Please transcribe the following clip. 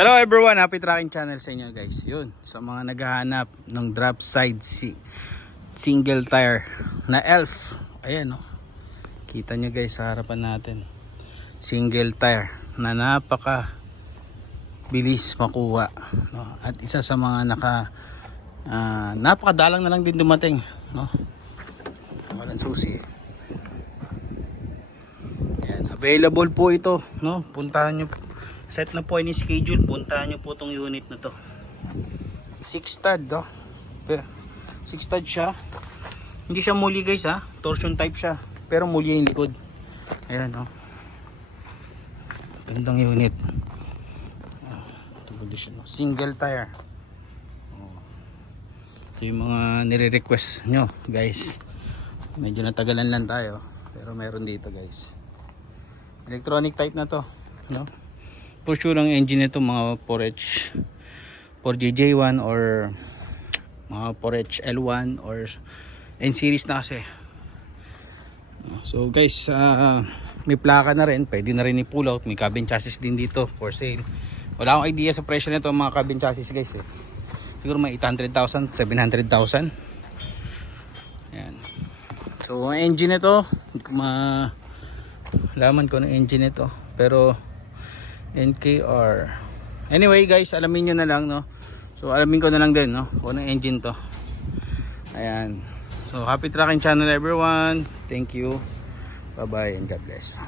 Hello everyone, happy tracking channel sa inyo guys. Yun, sa mga naghahanap ng drop side single tire na Elf. Ayan oh. Kita nyo guys sa harapan natin. Single tire na napaka bilis makuha, no? At isa sa mga napakadalang na lang din dumating, no? Walang susi. Ayan, available po ito, no? Puntahan nyo. Set na po any schedule, puntahan nyo po tong unit na to. 6 stud, oh. 6 stud siya. Hindi siya muli guys ha, torsion type siya, pero muli yung likod. Ayan oh. Gandang unit. Ito condition, oh. Single tire. Oh. Ito yung mga nire-request nyo guys. Medyo natagalan lang tayo, pero meron dito guys. Electronic type na to, no? For sure ang engine nito mga 4H 4JJ1 or mga 4H L1 or N series na kasi. So guys, may plaka na rin, pwede na rin i-pull out. May cabin chassis din dito for sale. Wala akong idea sa presyo nito mga cabin chassis guys eh. Siguro may 800,000, 700,000. Ayan. So ang engine nito, hindi ko malaman ko ng engine nito, pero NKR. Anyway guys, alamin nyo na lang, no? So alamin ko na lang din, no? Kung anong engine to. Ayan. So happy tracking channel everyone. Thank you. Bye bye and God bless.